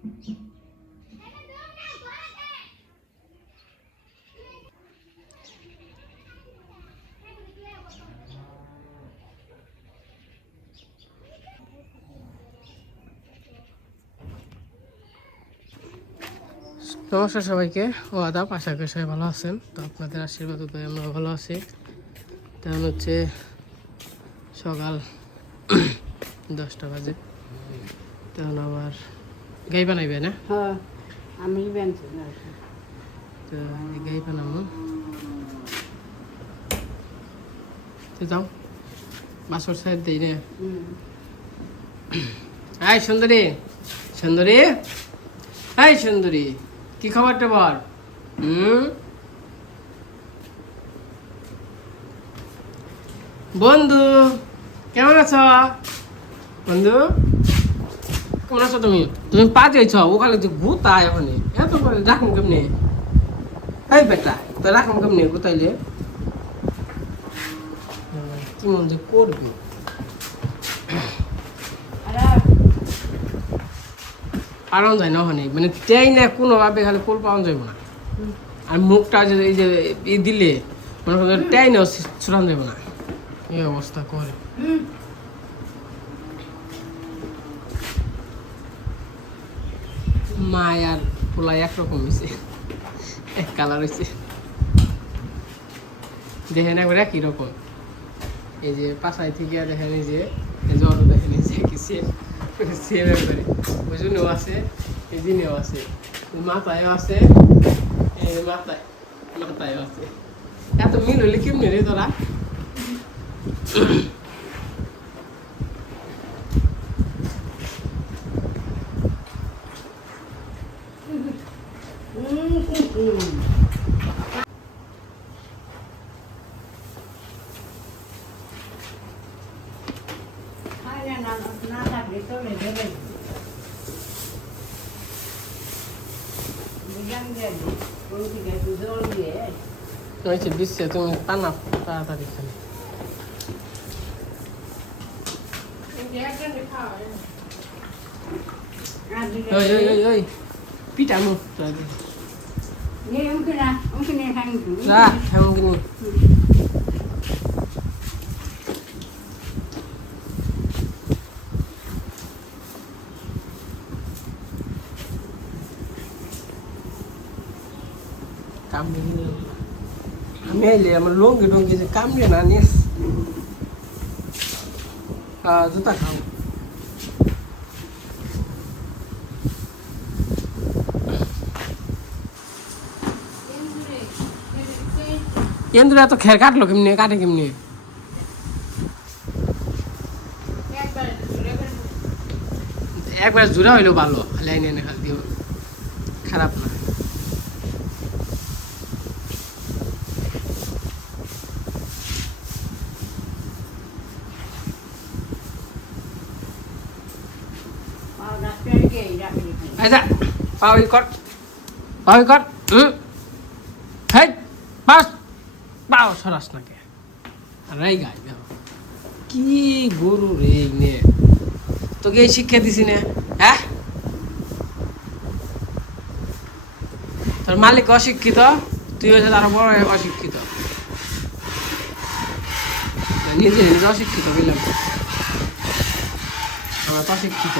নমস্কার সবাইকে, ও আদাব। আশা করি সবাই ভালো আছেন। তো আপনাদের আশীর্বাদ পাই আমরা ভালো আছি। তেমন হচ্ছে সকাল 10টা বাজে। তখন আবার গাই বানাইবে না? হ্যাঁ, আমি বানছি না। তো গাই বানাবো। তো যাও, বাসর সাইড দিই না। এই সুন্দরী, সুন্দরী, এই সুন্দরী, কি খবরটা বল? বন্ধু কেমন আছো? বন্ধু কেমন আছো তুমি? তুমি পা চাইছ ওখানে যে গুতায় এখন এত করে রাখুন কেমনি? এই বেটা তো রাখুন কেমনি গুতাইলে? কি মন যে করবি? পারন যায় না ওখানে, মানে তেই না কোনোভাবে খালি কোল পাওয়া যাবে না। আর মুখটা যে এই যে দিলে মনে করেন তেই না ছুটান যাবে না, এই অবস্থা করে। মা আর পোলাই একরকম হয়েছে, এক কালার হয়েছে, দেখেন একবার একই রকম। এই যে পাশায় থেকে দেখেন, এই যে জ্বর দেখেন, এই যে কি সেম সেম একবারে ওই জন্যও আছে, এই দিনেও আছে, মাথায়ও আছে, এই মাথায়ও আছে। এত মিল হলে কেমনি রে তোরা? না লাগলে চলে যাবে। জল দিয়ে বিশ্বে তুমি পানা তাড়াতাড়ি খালি পিঠানো আমি এলে আমার লঙ্গি টঙ্গি যে কামড়ে না নিস জুতা খাও। এন্দুরা এত খের কাটলো কেমনি, কাটে কেমনি? একবার জোড়া হইলেও ভালো, লাইনে এনে খাল দিও, খারাপ না। আচ্ছা পাওয়াই কর, পাওয়াই কর। হেই বাস পাও সরাস নাকে রাই গাই কি গরু রে নে, তোকে এই শিক্ষা দিছি না? হ্যাঁ, তোর মালিক অশিক্ষিত, তুই হয়েছে আরো বড় অশিক্ষিত। নিজে নিজে অশিক্ষিত বললাম, আমরা তো অশিক্ষিত।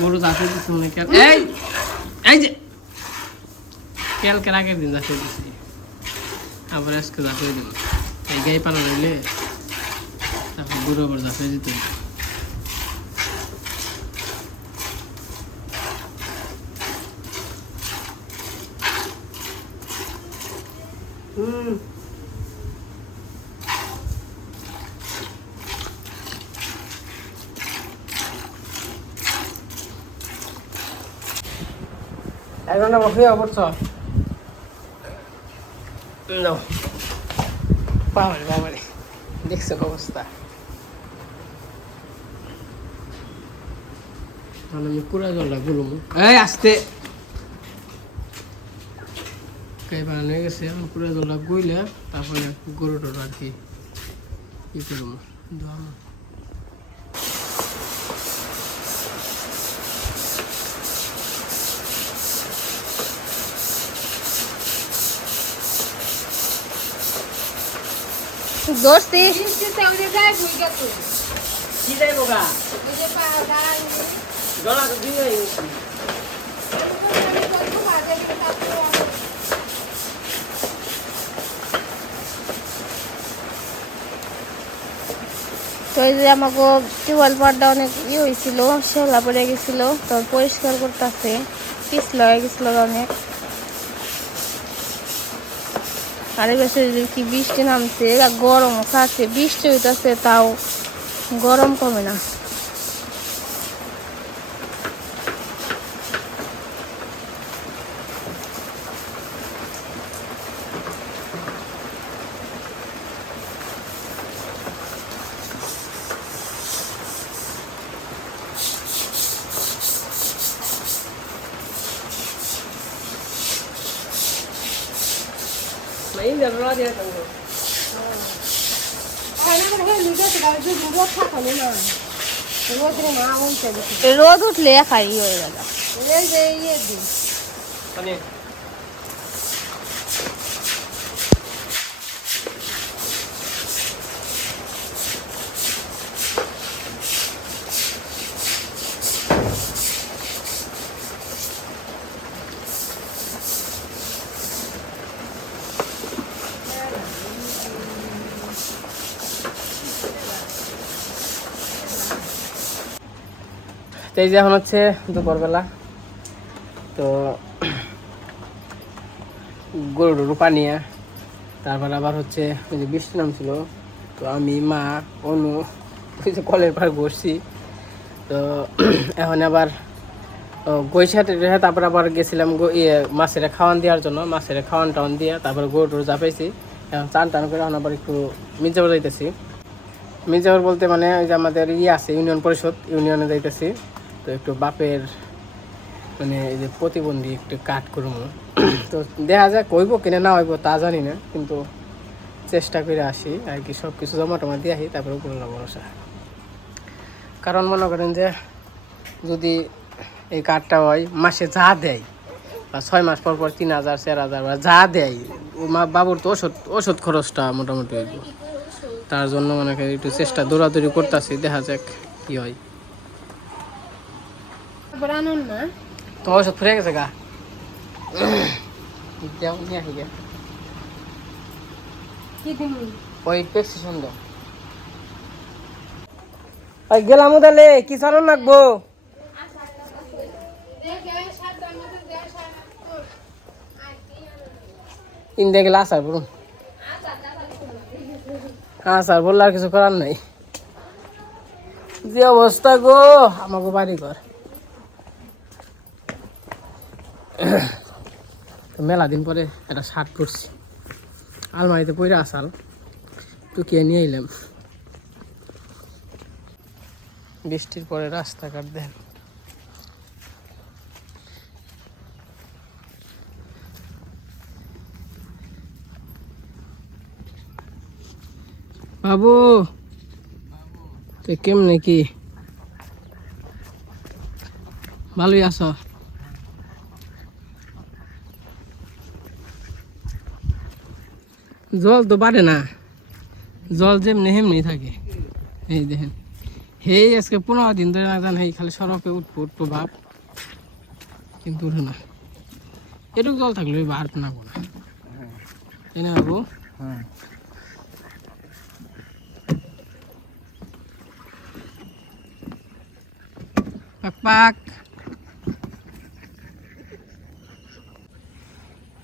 গরু যাতে দিচ্ছে মনে কেন? এই যে কালকে আগের দিন যাতে দিচ্ছি, আবার আজকে যাতে দিব। এই গাই পালা রইলে তারপর গরু আবার যাতে দিতে হবে। 1 ঘন্টা বসে পড়ছ বাবারে বাবারে দেখছো অবস্থা তাহলে আমি পুরা জলটা গুলুম এই আসতে কাই বানানো হয়ে গেছে আমি পুরা জলটা গুইলে তারপরে গরুটা আর কি ই করবো দাম दोस्ती কি যাইব গা গলা তো দিয়ে তো এই যে আমাকে টিউবওয়েল পাড়টা অনেক হয়েছিল শেওলা পড়ে গেছিল তো পরিষ্কার করতেছে পিছলা হয়ে গেছিল অনেক আর বেশি কি বৃষ্টি নামছে গরম খাচ্ছে বৃষ্টি হইতেছে তাও গরম কমে না Mấy giờ lo đi tầng rồi. রোদ উঠলে খাই হয়ে গেল Con đi. তো এই যে এখন হচ্ছে দুপুরবেলা তো গরুর রূপা নিয়ে তারপর আবার হচ্ছে ওই যে বৃষ্টি নামছিল তো আমি মা অনু ওই যে কলের পাড় বসছি তো এখন আবার গৈসাতে তারপর আবার গেছিলাম মাছের খাওয়ান দেওয়ার জন্য মাছের খাওয়ান টাওয়ান দিয়ে তারপরে গরু জাপাইছি এখন চান টান করে এখন আবার একটু মির্জাপুর যাইতেছি মির্জাপুর বলতে মানে ওই যে আমাদের আছে ইউনিয়ন পরিষদ ইউনিয়নে যাইতেছি তো একটু বাপের মানে এই যে প্রতিবন্ধী একটু কাট করবো তো দেখা যাক হইব কিনা না হইব তা জানি না কিন্তু চেষ্টা করে আসি আর কি সব কিছু জমা টমা দিয়ে আসি তারপরে করলাম ভরসা কারণ মনে করেন যে যদি এই কার্ডটা হয় মাসে যা দেয় বা 6 মাস পর পর 3000 4000 বা যা দেয় বাবুর তো ওষুধ খরচটা মোটামুটি হইব তার জন্য মনে করি একটু চেষ্টা দৌড়াদৌড়ি করতেছি দেখা যাক কি হয় তোমার ওষুধ ফুরে গেছে গা ওই পেপসি সুন্দর গেলাম তাহলে কি চালন রাখবো ইন্ডিয়া গেলে আসার বলুন আসার বললে আর কিছু করার নাই যে অবস্থা গো আমাকে বাড়ি ঘর মেলা দিন পরে একটা শার্ট পরছি আলমারিতে পরে আসাল টুকিয়ে নিয়ে এলাম বৃষ্টির পরে রাস্তাঘাট দেন বাবু তো কেমনে কি ভালোই আছো জল তো বাড়ে না জল যেমনি হেমনি থাকে এই দেখেন হেই আজকে 15 দিন ধরে না জান হেই খালি সড়কে উঠবো ভাব কিন্তু উঠে না এটুকু জল থাকলে ওই বার না কোনো তাই না বাবু পাক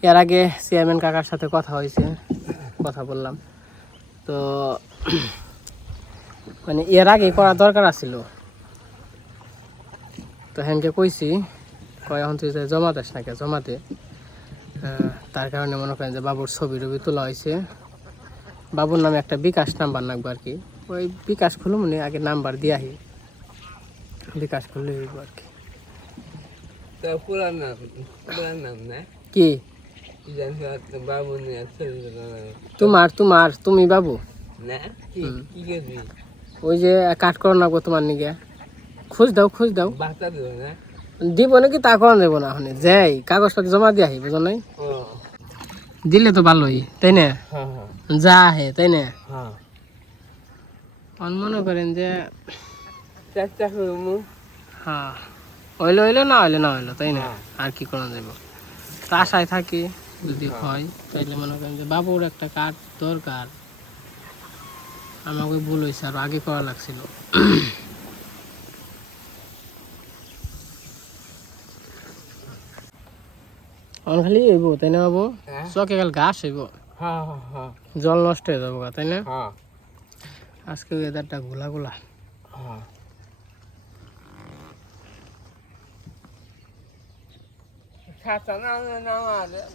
এর আগে চেয়ারম্যান কাকার সাথে কথা বললাম তো মানে এর আগে করা দরকার আছিল তো হ্যানকে কইছি কয় এখন তুই যে জমা দেস নাকি জমাতে, তার কারণে মনে করেন যে বাবুর ছবি টবি তোলা হয়েছে। বাবুর নামে একটা বিকাশ নাম্বার লাগবে আর কি, ওই বিকাশ খুলো মনে আগে নাম্বার দিয়ে আহি, বিকাশ খুললে আর কি। পুরান নাম না কি বাবু তোমার তোমার তুমি বাবু না কি কি করবি ওই যে কাট করো না গো তোমার নিকে, খোঁজ দাও বাতা দেবো না দিব নাকি তা করা দেবো না, ওখানে যাই কাগজপাতি জমা দিয়ে আহি, বুঝো নাই? ও দিলে তো ভালোই তাই না, হ্যাঁ হ্যাঁ যা হে তাই না। হ্যাঁ মনে করেন যে চেষ্টা করবো হ্যাঁ হইলো না হইলো তাই না, আর কি করা যাব। তা আশায় থাকি যদি হয় তাইলে মনে করেন যে বাবুর একটা কার্ড দরকার, আমাকে ভুল হয়েছে আর আগে করা লাগছিল। খালি হইব তাই না বাবু, চকে গেল ঘাস হইব, হ্যাঁ হ্যাঁ জল নষ্ট হয়ে যাবো তাই না। হ্যাঁ আজকে ওয়েদারটা গোলা হ্যাঁ ছাতা না আমাদের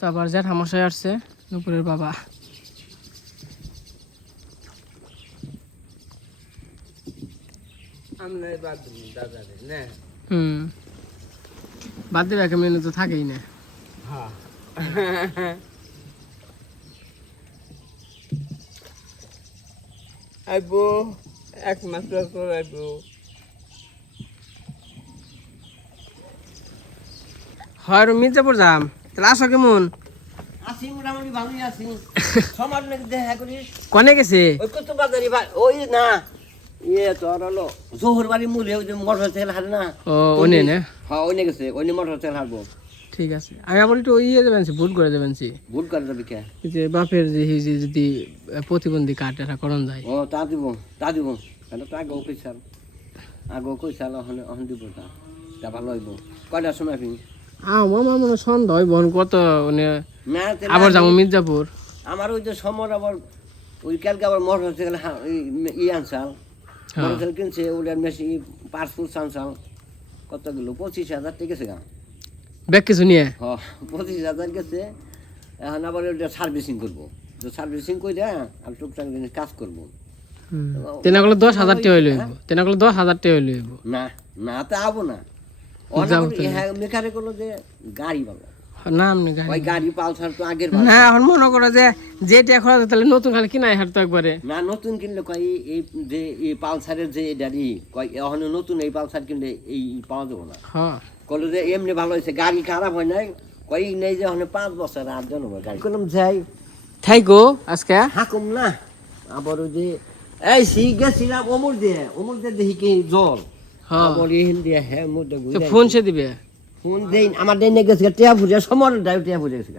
তারপর জ্যাঠামশাই আসছে নুপুরের বাবা, আমরা বাদ দাদা না বাদ দেবে একটা মেনু তো থাকেই না। হ্যাঁ আইবো এক মাস পর আইবো হয় মির্জাপুর যাম, তাহলে আসো কেমন? আছি মোটামুটি ভালোই আছি। সমাজ নাকি দেখা করিস কনে গেছে? ওই কত বাজারি ওই না ইয়ে তোর হলো জোহর বাড়ি মূলে ওই যে মোটর সাইকেল হারে না। ও ওনে না, হ্যাঁ ওই গেছে ওই মোটর সাইকেল হারবো। ঠিক আছে। আমি আবার একটু ইয়ে দেবেন, ভোট করে দেবেন, ভুল করে যাবি কে? যে বাপের যে যদি প্রতিবন্ধী কার্ড এটা করণ যায়। ও তা দিব কেন তো আগেও কইসাল অহন দিব তা ভালো হইব। কয়টার সময় আপনি? আমার মানে সন্ধ্যা হয় বন কত মানে না আবার যাবো মির্জাপুর। আমার ওই যে সমর আবার ওই কালকে আবার মোটর সাইকেল আনসাল, মোটর সাইকেল কিনছে ওটার মেশি পাসপোর্ট আনসাল কত গেল 25,000 ঠিক আছে গা ব্যাগ কিছু নিয়ে। 25,000 গেছে। এখন আবার ওটা সার্ভিসিং করবো, তো সার্ভিসিং করে আমি টুকটাক জিনিস কাজ করবো। তেনাগুলো 10,000 টাকা হইলে হইব, তেনাগুলো 10,000 টাকা হইলে হইব। না না তা আবো না মেকারে করলো যে গাড়ি ভালো না আপনি ওই গাড়ি পালসার তো আগের না এখন মনে করো যে যেটা খরচ হয় তাহলে নতুন খালি কিনাই হার তো একবারে না নতুন কিনলে কয় এই যে এই পালসারের যে গাড়ি কয় এখন নতুন এই পালসার কিনলে এই পাওয়া যাবো না। হ্যাঁ কলো যে এমনি ভালো হয়েছে গাড়ি খারাপ হয় নাই কয় নেই যে ওখানে 5 বছর 8 জন হবে গাড়ি করলাম যাই থাইকো আজকে হাকুম না আবার ওই যে এই সি গেছিলাম অমর দিয়ে দেখি কি জল আবার ইহিন দিয়ে হ্যাঁ মধ্যে ফোন সে দিবে ফোন দেই আমার দেই না গেছে টিয়া ফুরিয়া সমর ড্রাইভ টিয়া ফুরিয়া গেছে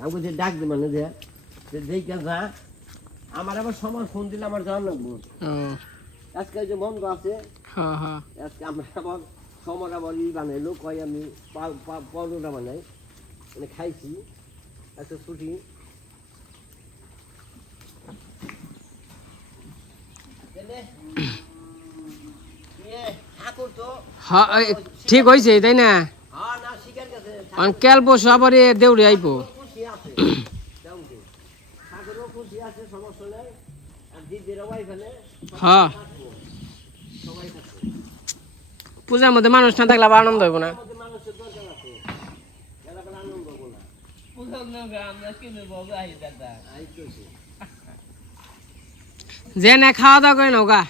আমি বলছি ডাক দি মানে যে দেখে যা আমার আবার সমর ফোন দিলে আমার জানা লাগবো আজকে যে বন্ধ আছে। হ্যাঁ হ্যাঁ আজকে আমরা আবার সমর আবার ই বানাইলো কয় আমি পরোটা বানাই মানে খাইছি আচ্ছা ছুটি হ্যাঁ ঠিক হয়েছে তাই না। কেল বসো আবার দেউড়ে আইব। হ্যাঁ পূজার মধ্যে মানুষ না থাকলে আবার আনন্দ হইব না। যে না খাওয়া দাওয়া করে নাও গা।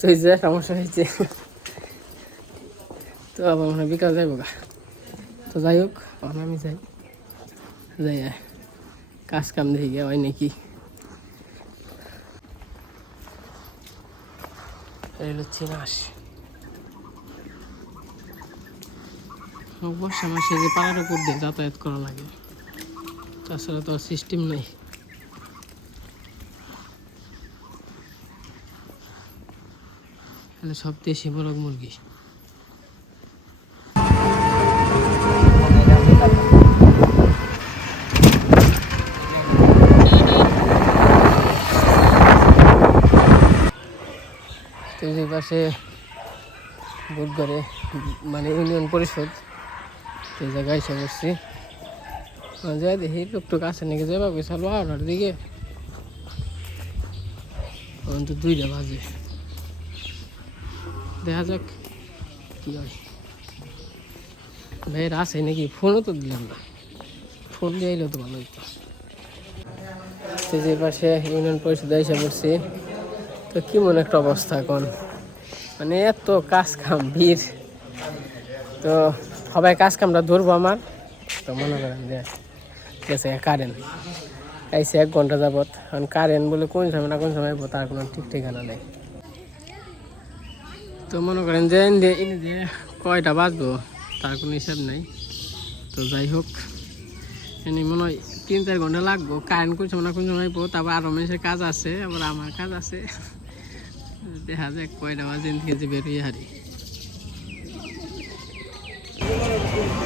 তো এই যে সমস্যা হয়েছে, তো আবার মনে বিকাল যাইব গা। তো যাই হোক আমি যাই কাজ কাম দেখি গিয়ে হয় নাকি। চিনাস বর্ষা মাসে যে পাড়ার উপর দিয়ে যাতায়াত করা লাগে, তাছাড়া তো সিস্টেম নেই। এখানে সব দেশি বড় মুরগি। তো এই পাশে বুধবারে মানে ইউনিয়ন পরিষদ, এই জায়গায় এসে বসছি। যাই দেখি টুকটুক আছে নাকি, যাবা বিশাল 12টার দিকে, এখন তো 2টা বাজে। দেখা যাক কি হয়। ভাইয়ের আছে নাকি, ফোনও তো দিলাম না, ফোন দিয়ে এলো তো ভালো হইতো। যে পাশে ইউনিয়ন পরিষদে এসে পড়ছি, তো কি মনে একটা অবস্থা এখন, মানে এত কাজ কাম ভিড়, তো সবাই কাজ কামটা ধরবো আমার, তো মনে করেন যে গেছে কারেন্ট আইসে 1 ঘন্টা যাবত। কারণ কারেন্ট বলে কোন সময় না কোন সময় তার কোনো ঠিক ঠিকানা নেই। তো মনে করেন যে ইনি যে কয়টা বাজবো তার কোনো হিসাব নেই। তো যাই হোক, এনে মনে হয় 3-4 ঘন্টা লাগবো। কারেন্ট কোন সময় না কোন সময় পো, তারপর আরও মানুষের কাজ আছে, আবার আমার কাজ আছে। দেখা যাক কয়টা বাজে থেকে যে বেরিয়ে হারি।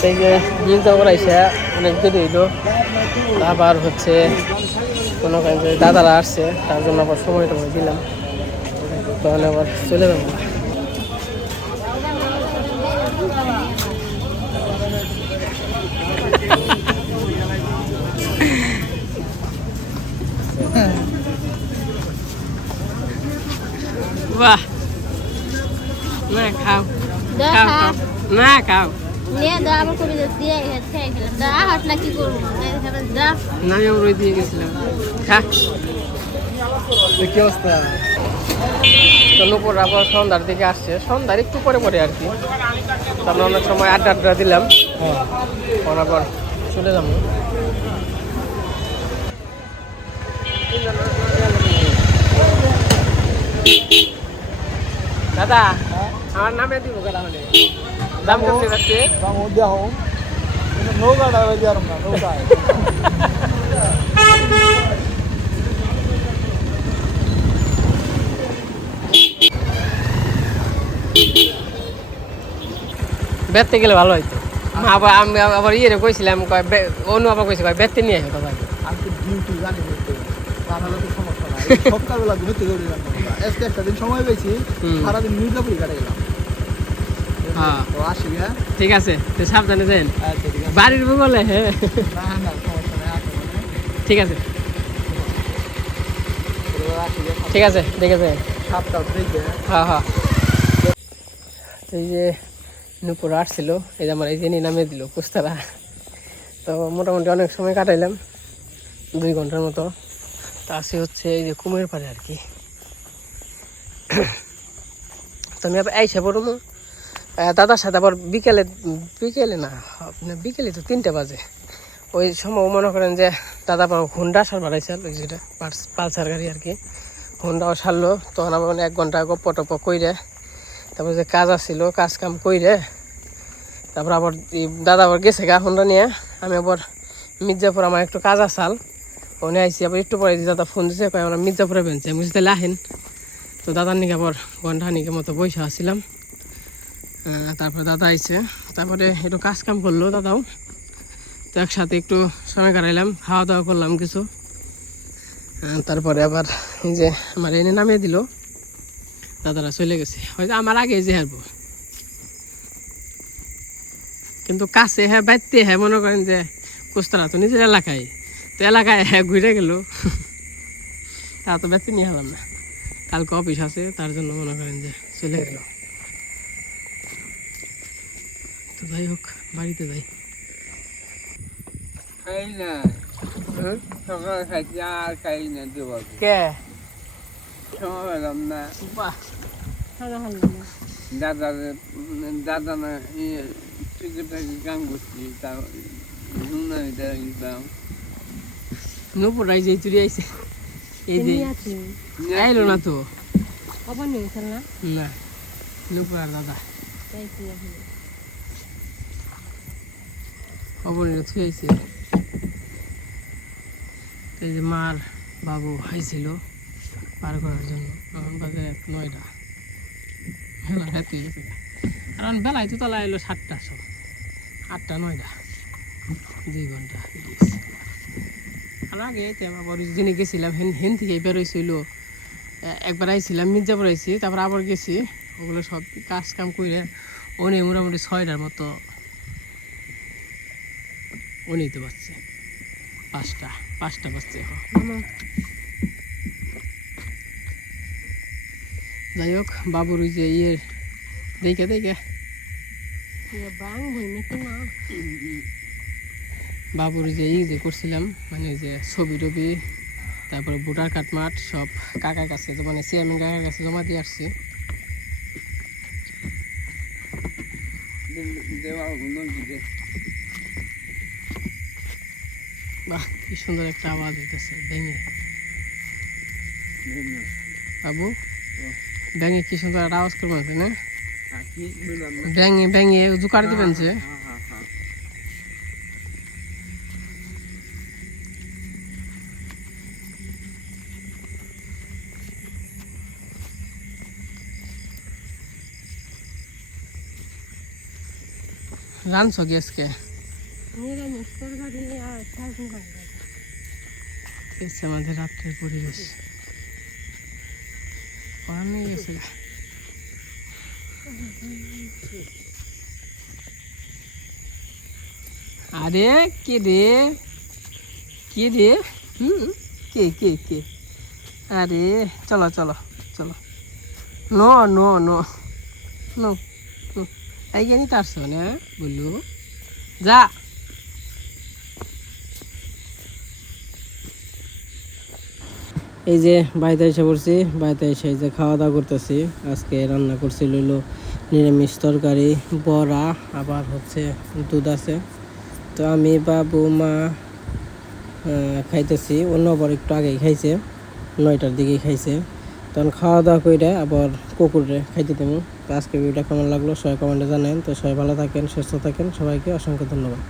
এই যে নিউজ করাইছে অনেক দেরি হইলো, আবার হচ্ছে কোনো কারণ দাদারা আসছে, তার জন্য আবার সময়টা দিলাম, তখন আবার চলে যাবো। বাহ, না খাও খাও খাও, না খাও না, আমি রই দিয়ে গেছিলাম। খা, কি অবস্থা? তো নুপুর আবার সন্ধ্যার দিকে আসছে, সন্ধ্যার একটু পরে পরে আর কি। আমরা অনেক সময় আড্ডা দিলাম, আবার চলে যাবো। দাদা আমার নামে দিব কেন, মানে দাম করতে পারছে নৌকাটা নৌকায় বেড়তে গেলে ভালো হইতো। আবার আমি আবার ইয়ে কইছিলাম, অনু আবার কইছে বেড়তে নিয়ে আসো দাদা। আমি তো ডিউটি জানি ঘুরতে, তাহলে তো সমস্যা নাই। সকালবেলা ঘুরতে গেলে আজকে একটা দিন সময় পেয়েছি, সারাদিন মির্জাপুরি কাটে গেলাম। হ্যাঁ তো আসি, হ্যাঁ ঠিক আছে, তো সাবধানে যান। আচ্ছা ঠিক আছে, বাড়ির বলে হ্যাঁ না না সমস্যা নেই, আসো মানে ঠিক আছে আসি, ঠিক আছে, দেখে যান। সাতটা দেখবে। হ্যাঁ হ্যাঁ। এই যে নুপুর আসছিল, এই যে আমার এই যে নামে দিল কুস্তারা। তো মোটামুটি অনেক সময় কাটাইলাম, 2 ঘন্টার মতো। তা আসি হচ্ছে এই যে কুমের পাড়ে আর কি। তো আমি আবার আইসা পড়বো দাদার সাথে, আবার বিকেলে না, আপনার বিকেলে তো 3টা বাজে। ওই সময় মনে করেন যে দাদা হুন্ডা সার বাড়াইছে, ওই যেটা পালসার গাড়ি আর কি, হুন্ডাও সারলো। তখন আবার 1 ঘন্টা গপ্প টপ্প কইরে, তারপর যে কাজ আসছিল কাজ কাম কইরে, তারপর আবার দাদা আবার গেছে গা হুন্ডা নিয়ে। আমি আবার মির্জাপুর, আমার একটু কাজ আসাল, ওনে আইসি। আবার একটু পরে দাদা ফোন দিছে, কয় আমরা মির্জাপুরে বেঞ্চে, আমি তাহলে আহেন। তো দাদার নিকে আবার ঘন্টাখানিকের মতো বসে আসছিলাম। তারপরে দাদা আইছে, তারপরে একটু কাজ কাম করলো দাদাও। তো একসাথে একটু সময় কাটাইলাম, খাওয়া দাওয়া করলাম কিছু। তারপরে আবার এই যে আমার এনে নামিয়ে দিল, দাদারা চলে গেছে, হয়তো আমার আগে যে হারবো। কিন্তু কাছে হ্যাঁ বাইতে হ্যাঁ মনে করেন যে কুস্তারা তো নিজের এলাকায়, তো এলাকায় হ্যাঁ ঘুরে গেল, তা তো বেঁচে নিয়ে হলাম না। কালকে অফিস আছে, তার জন্য মনে করেন যে চলে গেল। তো যাই হোক, বাড়িতে যাই। খাই না, সকালে খাইছি আর খাই না, দেবো কে সময় পেলাম না। বাহ, দাদা না টিকিটাকে গান করছি, তা হুনাইটা গেছিলাম। নুপুর আইছে, এই চুরি আইছে, এই যে আইলো না তো না, নুপুর আর দাদা অবনীরা থুই আইছে। এই যে মার বাবু আইছিল পার করার জন্য, এখন বাজে 9টা। বেলা রাত হয়ে গেছে কারণ বেলায় তো তলা এলো 7টার সময় 8টা 9টা 2 ঘন্টা গেছে আর আগে আবার জেনে গেছিলাম হেন থেকে বেরোইছিল একবার আইছিলাম মির্জাপুর আইছি তারপর আবার গেছি ওগুলো সব কাজ কাম করে ওনে মোটামুটি 6টার মতো ওনেই তো বাজছে 5টা বাজছে এখন যাই হোক বাবুর ওই যে দেখে বাবুর যে যে করছিলাম মানে যে ছবি টবি তারপরে ভোটার কার্ড মাঠ সব কাকার কাছে মানে চেয়ারম্যান কাকার কাছে জমা দিয়ে আসছি বাহ কি সুন্দর একটা আওয়াজ হইতেছে ব্যাঙে বাবু ব্যাঙে কি সুন্দর একটা আওয়াজ করবে না ব্যাঙে জুকার দিবেন যে রানছো গ্যাসকে আমাদের রাত্রের পরিবেশ নিয়ে গেছে আরে কে রে কে আরে চলো নো এই জানি তার শোনে বললো যা এই যে বাড়িতে এসে পড়ছি বাড়িতে এসে যে খাওয়া দাওয়া করতেছি আজকে রান্না করছি হলো নিরামিষ তরকারি বড়া আবার হচ্ছে দুধ আছে তো আমি বাবু মা খাইতেছি অন্য আবার একটু আগেই খাইছে 9টার দিকেই খাইছে তখন খাওয়া দাওয়া করে আবার কুকুরে খাইতে দেবো তো আজকে ভিডিওটা কেমন লাগলো সবাই কমেন্টে জানেন তো সবাই ভালো থাকেন সুস্থ থাকেন সবাইকে অসংখ্য ধন্যবাদ।